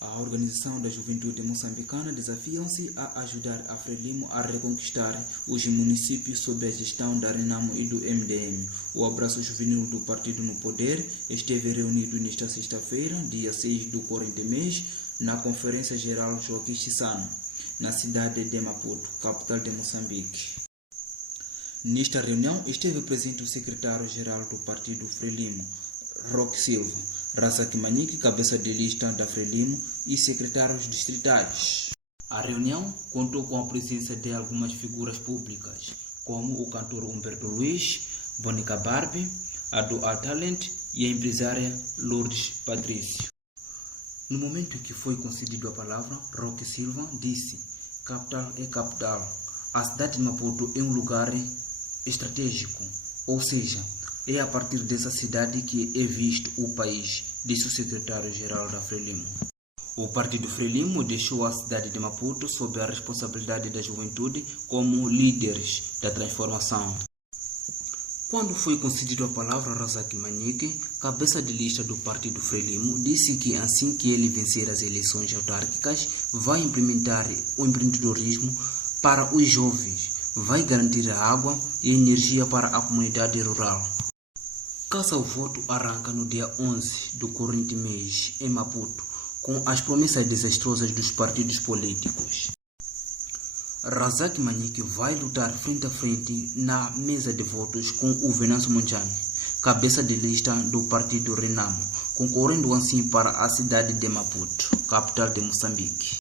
A Organização da Juventude Moçambicana desafia-se a ajudar a Frelimo a reconquistar os municípios sob a gestão da Renamo e do MDM. O abraço juvenil do partido no poder esteve reunido nesta sexta-feira, dia 6 do corrente mês, na Conferência Geral Joaquim Chissano, na cidade de Maputo, capital de Moçambique. Nesta reunião esteve presente o secretário-geral do partido Frelimo, Roque Silva, Razak Manique, cabeça de lista da Frelimo, e secretários distritais. A reunião contou com a presença de algumas figuras públicas, como o cantor Humberto Luiz, Bonica Barbie, a do Talent e a empresária Lourdes Patrício. No momento em que foi concedido a palavra, Roque Silva disse: "Capital é capital. A cidade de Maputo é um lugar estratégico, ou seja, é a partir dessa cidade que é visto o país", disse o secretário-geral da Frelimo. O partido Frelimo deixou a cidade de Maputo sob a responsabilidade da juventude como líderes da transformação. Quando foi concedido a palavra, Razak Manique, cabeça de lista do partido Frelimo, disse que assim que ele vencer as eleições autárquicas, vai implementar o empreendedorismo para os jovens, vai garantir a água e energia para a comunidade rural. Caça o voto arranca no dia 11 do corrente mês em Maputo, com as promessas desastrosas dos partidos políticos. Razak Manique vai lutar frente a frente na mesa de votos com o Venâncio Mondlane, cabeça de lista do partido Renamo, concorrendo assim para a cidade de Maputo, capital de Moçambique.